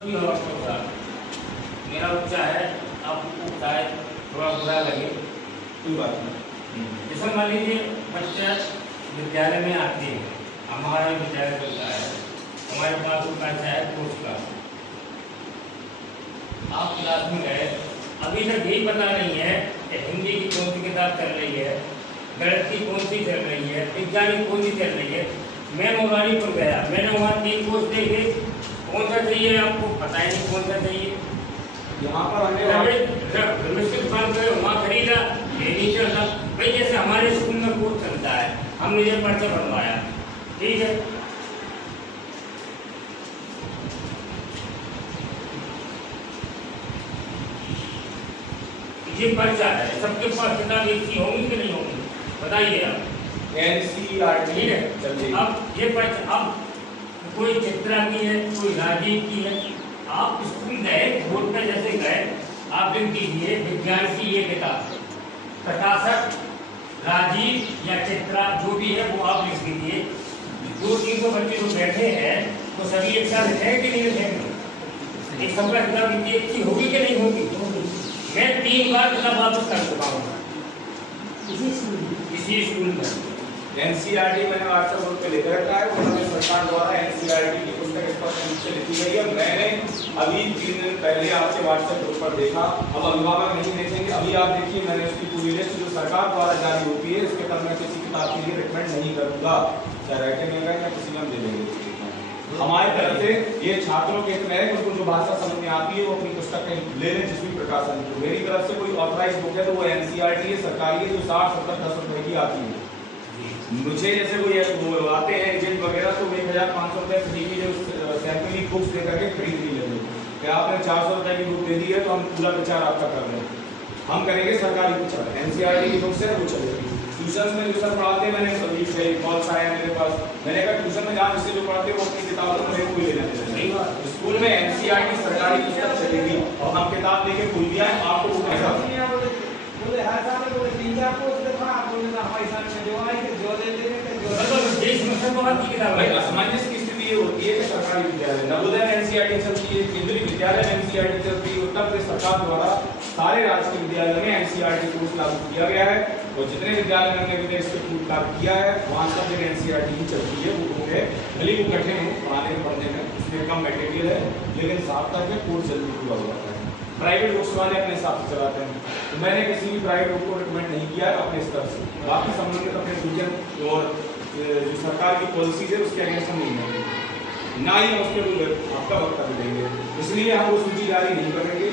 मेरा बच्चा है, आपको शायद थोड़ा बुरा लगे, कोई बात नहीं। जैसे मान लीजिए बच्चा विद्यालय में आते हैं, हमारा विद्यालय चलता है, हमारे पास पैसा है कोर्स का, आप क्लास में गए, अभी तक यही पता नहीं है कि हिंदी की कौन सी किताब चल रही है, गणित की कौन सी चल रही है, विज्ञान की कौन सी चल रही है। मैं मोरानीपुर गया, मैंने वहाँ 3 कोर्स देखे, कौन सा चाहिए आपको पता ही नहीं कौन सा चाहिए। यहाँ पर वहाँ खरीदा, ये नहीं चलता भाई। जैसे हमारे स्कूल में कोर्स चलता है, हमने ये पर्चा बनवाया, ठीक है, ये पर्चा है, सबके पास किताब एक सी होंगी कि नहीं होंगी बताइए आप। NCERT ठीक है, अब ये पर्चा, अब कोई चित्रा की है, कोई राजीव की है, आप स्कूल गए, बोर्ड पे जैसे गए, आप लिख दीजिए विज्ञान की ये किताब, प्रकाशक राजीव या चित्रा जो भी है वो आप लिख दीजिए। 200-300 बच्चे जो बैठे हैं तो सभी एक साथ लिखेंगे कि नहीं लिखेंगे? एक सबका किताब एक ही होगी कि नहीं होगी? मैं 3 बार किताब वापस कर चुका हूँ इसी स्कूल में। NCERT मैंने व्हाट्सएप ग्रुप पे लेकर रखा है, उन्होंने सरकार द्वारा NCERT की पुस्तक स्पष्ट रूप से लिखी गई है। मैंने अभी 3 दिन पहले आपके व्हाट्सएप ग्रुप पर देखा, अब अभिभावक नहीं देखेंगे, अभी आप देखिए मैंने उसकी पूरी लिस्ट जो सरकार द्वारा जारी होती है इसके तब मैं किसी किताब के लिए रिकमेंड नहीं करूँगा, चाहे राइटिंग में गए या किसी में दे देंगे। हमारी तरफ से ये छात्रों के हित में है कि उनको जो भाषा समझ में आती है वो अपनी पुस्तक ले लें, जिस भी प्रकाशन को। मेरी तरफ से कोई ऑथराइज बुक है तो वो NCERT है, सरकारी है, जो 60-70-10 रुपए की आती है। मुझे जैसे कोई आते हैं एजेंट वगैरह तो 1500 रुपए फ्री की जो सैंपल की बुक्स दे करके खरीद नहीं लेंगे कि आपने 400 रुपए की बुक दे दी है तो हम पूरा प्रचार आपका कर रहे हैं। हम करेंगे सरकारी प्रचार, NCERT की बुक से वो चलेगी। ट्यूशन में जो सर पढ़ाते हैं, मैंने कॉल्स आए मेरे पास, मैंने कहा ट्यूशन में जहाँ जिससे जो पढ़ाते हैं वो अपनी किताब तो मुझे कोई लेना नहीं। स्कूल में NCERT सरकारी पुस्तक चलेगी और हम किताब लेके भूल गया है आपको वो कैसा असमंजस की स्थिति ये होती है कि सरकारी विद्यालय नवोदय में NCERT चलती है, केंद्रीय विद्यालय में NCERT चलती है। उत्तर प्रदेश सरकार द्वारा सारे राजकीय विद्यालयों में NCERT कोर्स लागू किया गया है और जितने विद्यालय में हमने इसके कोर्स लागू किया है वहाँ सब जगह NCERT ही चलती है। वो है भले वो कठिन हो पढ़ाने में पढ़ने में, उसमें कम मटेरियल है लेकिन साथ तक कोर्स जल्दी पूरा हो जाता है। प्राइवेट बुक्स वाले अपने हिसाब से चलाते हैं, तो मैंने किसी भी प्राइवेट बुक को रिकमेंड नहीं किया है अपने स्तर से। बाकी संबंधित अपने विजन और जो सरकार की पॉलिसीज है उसके अगेंस्ट हम नहीं है, ना ही हम उसके आपका वक्तव्य देंगे, इसलिए हम वो सूची जारी नहीं करेंगे।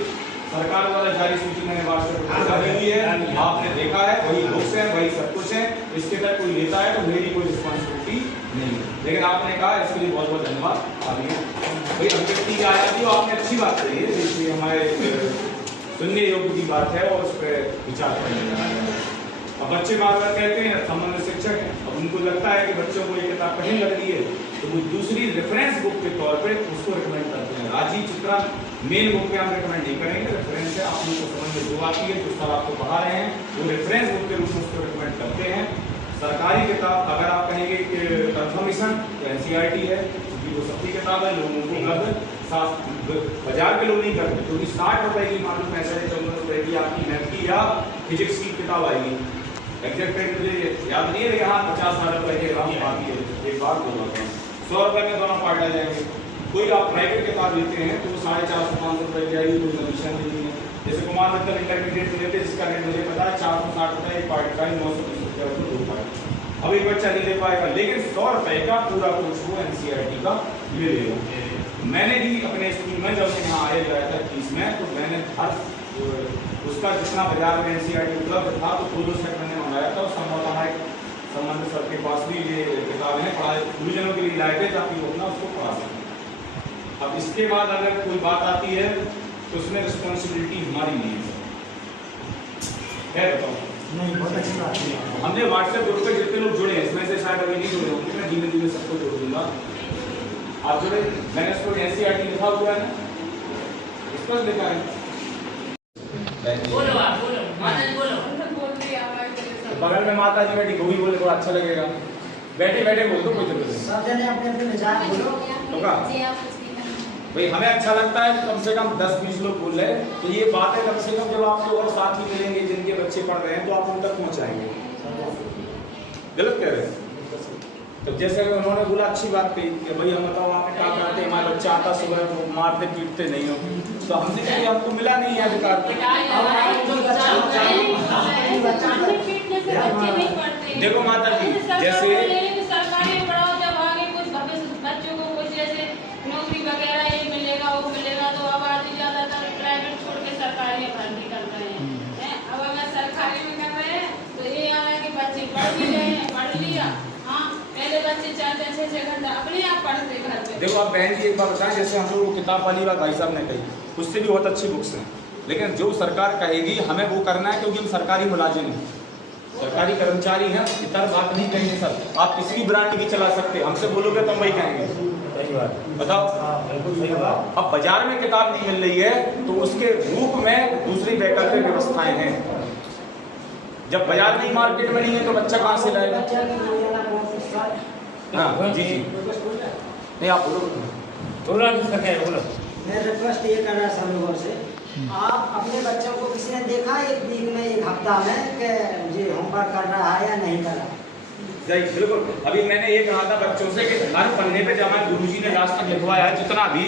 सरकार द्वारा जारी सूची मैंने व्हाट्सएप पर जारी हुई है, आपने देखा है, वही बुक्स है, वही सब कुछ है। इसके तक कोई लेता है तो मेरी कोई रिस्पॉन्सिबिलिटी नहीं है, लेकिन आपने कहा इसके लिए बहुत बहुत धन्यवाद। आगे भाई अभिव्यक्ति की आजादी आपने अच्छी बात कही है, इसलिए हमारे सुनने योग्य की बात है और उस पर विचार करने का है। अब बच्चे बार बार कहते हैं, संबंधित शिक्षक हैं, अब उनको लगता है कि बच्चों को ये किताब कठिन लग रही है तो वो दूसरी रेफरेंस बुक के तौर पे उसको रिकमेंड करते हैं। राजीव चित्रा मेन बुक पे हम रिकमेंड नहीं करेंगे, रेफरेंस है, आप लोगों को समझ में जो आती है जो सर आपको पढ़ा रहे हैं वो रेफरेंस बुक के रूप में उसको रिकमेंड करते हैं। सरकारी किताब अगर आप कहेंगे कि प्रथम मिशन तो NCERT है, क्योंकि वो सस्ती किताब है, लोगों को उपलब्ध बाजार के लोग नहीं करते, क्योंकि 60 रुपए की मालूम 65-54 रुपए की आपकी मैथ की या फिजिक्स की किताब आएगी। एग्जैक्ट रेट मुझे याद नहीं है लेकिन हाँ 50-60 रुपए के आती है, एक बार बोला था 100 रुपए में दोनों पार्ट आ जाएंगे। कोई आप प्राइवेट किताब लेते हैं तो 450-500 रुपए की आएगी, कोई कमीशन नहीं है। जैसे कुमार मित्तल इंटरमीडिएट में लेते हैं जिसका रेट मुझे पता है 460 रुपए एक पार्ट का, 920 रुपये 2 पार्ट। अब एक बच्चा नहीं ले पाएगा, लेकिन 100 रुपए का पूरा कोर्स वो NCERT का ले लेगा। मैंने भी अपने स्कूल में जब यहाँ आया गया था 30 में तो मैंने हर उसका जितना बाजार में NCERT उपलब्ध था तो 2-2 सेट मैंने मंगाया था। संभवतः हमारे संबंधित सर के पास भी ये किताबें हैं, पढ़ाई गुरुजनों के लिए लाए थे ताकि वो अपना उसको पढ़ा सकें। अब इसके बाद अगर कोई बात आती है तो उसमें रिस्पॉन्सिबिलिटी हमारी नहीं है, बताओ नहीं, बहुत अच्छी बात है। हमने व्हाट्सएप ग्रुप पे जितने लोग जुड़े हैं इसमें से शायद अभी नहीं जुड़े होंगे, मैं धीमे धीमे सबको जोड़ दूंगा। आप जुड़े, मैंने उसको NCERT लिखा हुआ है ना, इस पर लिखा है। बोलो आप, बोलो माता जी, बोलो। बगल में माता जी बैठी, वो भी बोले थोड़ा अच्छा लगेगा। बैठे बैठे बोल दो, कोई जरूरत नहीं। सब जने अपने अपने विचार बोलो। होगा भाई हमें अच्छा लगता है कम से कम 10-20 लोग बोल रहे हैं, तो ये बात है कम से कम जब आपको और साथी मिलेंगे जिनके बच्चे पढ़ रहे हैं तो आप उन तक पहुंचाएंगे। गलत कह रहे हैं? तो जैसे उन्होंने बोला अच्छी बात कही कि भाई हम बताओ आप क्या करते हैं, हमारा बच्चा आता सुबह तो मारते पीटते नहीं हो, तो हमने कहा हमको मिला नहीं है अधिकार। देखो माता जी, जैसे सरकारी पढ़ाओ जब आगे कुछ बच्चों को कुछ जैसे नौकरी वगैरह ये मिलेगा वो मिलेगा, तो अब आदमी ज्यादातर प्राइवेट छोड़ के सरकारी में भर्ती कर रहे हैं। अब अगर सरकारी में कर रहे हैं तो ये आ रहा है कि बच्चे पढ़ भी रहे हैं, पढ़ लिया। हाँ, पहले बच्चे 4-6 घंटा अपने आप पढ़ते घर पे। देखो आप बहन जी एक बात बताएं, जैसे हम लोग किताब वाली बात भाई साहब ने कही, उससे भी बहुत अच्छी बुक्स हैं, लेकिन जो सरकार कहेगी हमें वो करना है, क्योंकि हम सरकारी मुलाजिम हैं, सरकारी कर्मचारी हैं। इतर बात नहीं कहेंगे सर, आप किसी भी ब्रांड की चला सकते हैं, हमसे बोलोगे तो हम वही कहेंगे। सही बात, बताओ। बिल्कुल सही बात। अब बाजार में किताब नहीं मिल रही है तो उसके रूप में दूसरी वैकल्पिक व्यवस्थाएं हैं। जब बाजार नहीं मार्केट में नहीं है तो बच्चा कहाँ से लाएगा? हाँ जी जी, नहीं आप बोलो। थोड़ा बोलो। मैं रिक्वेस्ट ये कर रहा सब लोगों से, आप अपने बच्चों को किसी ने देखा एक वीक में, एक हफ्ता में कि ये होमवर्क कर रहा है या नहीं कर रहा? बिल्कुल, अभी मैंने ये कहा था बच्चों से कि हर पन्ने पे जब हमारे गुरुजी ने लास्ट तक लिखवाया है जितना भी,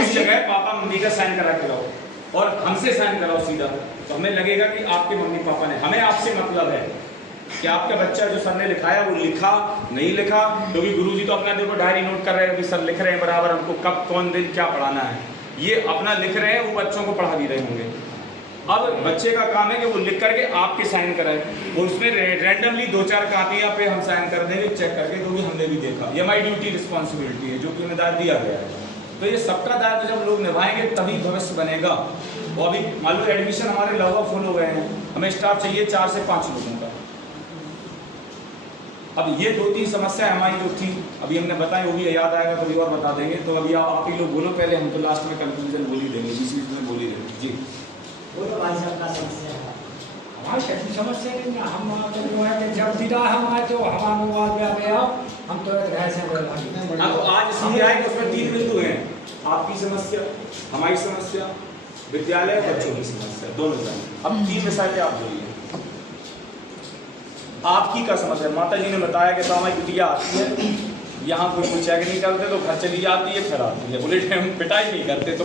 उस जगह पापा मम्मी का साइन करा के लाओ और हमसे साइन कराओ सीधा, तो हमें लगेगा कि आपके मम्मी पापा ने, हमें आपसे मतलब है कि आपका बच्चा जो सर ने लिखाया वो लिखा नहीं लिखा, क्योंकि गुरुजी तो अपना देखो डायरी नोट कर रहे हैं कि सर लिख रहे हैं बराबर हमको कब कौन दिन क्या पढ़ाना है, ये अपना लिख रहे हैं, वो बच्चों को पढ़ा भी रहे होंगे। अब बच्चे का काम है कि वो लिख करके आपके साइन कराए, उसमें रैंडमली 2-4 कापियां पे हम साइन कर देंगे चेक करके, क्योंकि हमने भी देखा, ये हमारी ड्यूटी रिस्पॉन्सिबिलिटी है जो कि हमें दायित्व दिया गया है। तो ये सबका दायित्व जब लोग निभाएंगे तभी भविष्य बनेगा। और अभी मान लो एडमिशन हमारे लगभग फुल हो गए हैं, हमें स्टाफ चाहिए 4 से 5 लोगों का। अब ये 2-3 समस्या हमारी जो थी अभी हमने बताई, वो भी याद आएगा कभी और बता देंगे। तो अभी आप ही लोग बोलो पहले, हम तो लास्ट में कंक्लूजन बोल ही देंगे, इसी में बोल ही देंगे जी। बोलो भाई साहब का समस्या है। हमारी कैसी समस्या नहीं है, हम तो जो है कि जब दिला हम आए तो हमारा मोबाइल में आ गया, हम तो घर से हाँ, तो आज सीधे आए कि उसमें 3 बिंदु हैं, आपकी समस्या, हमारी समस्या, विद्यालय और बच्चों की समस्या, दोनों जाएंगे। अब 3 विषय पे आप बोलिए, आपकी क्या समस्या? माता जी ने बताया कि सामयिक बिटिया आती है, यहाँ कोई चेक नहीं करते तो घर चली जाती है, फिर आती है, बोले हम पिटाई नहीं करते तो